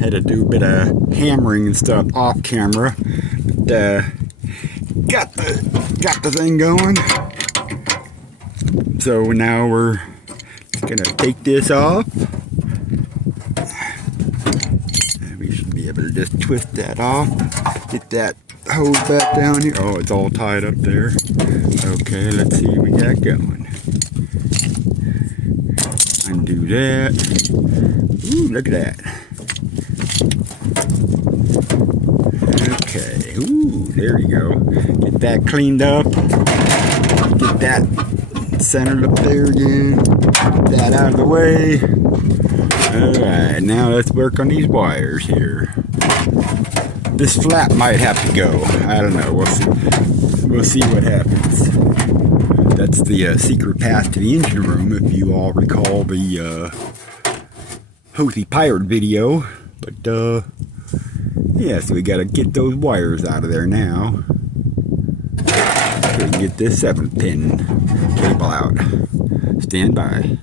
Had to do a bit of hammering and stuff off camera. But, got the thing going. So now we're gonna take this off. And we should be able to just twist that off. Get that hose back down here. Oh, it's all tied up there. Okay, let's see what we got going. Undo that. Ooh, look at that. Okay, ooh, there you go. Get that cleaned up. Get that centered up there again. Get that out of the way. Alright, now let's work on these wires here. This flap might have to go. I don't know. We'll see what happens. That's the secret path to the engine room, if you all recall the Houthi pirate video. But yeah, so we gotta get those wires out of there now. So we can get this 7-pin cable out. Stand by.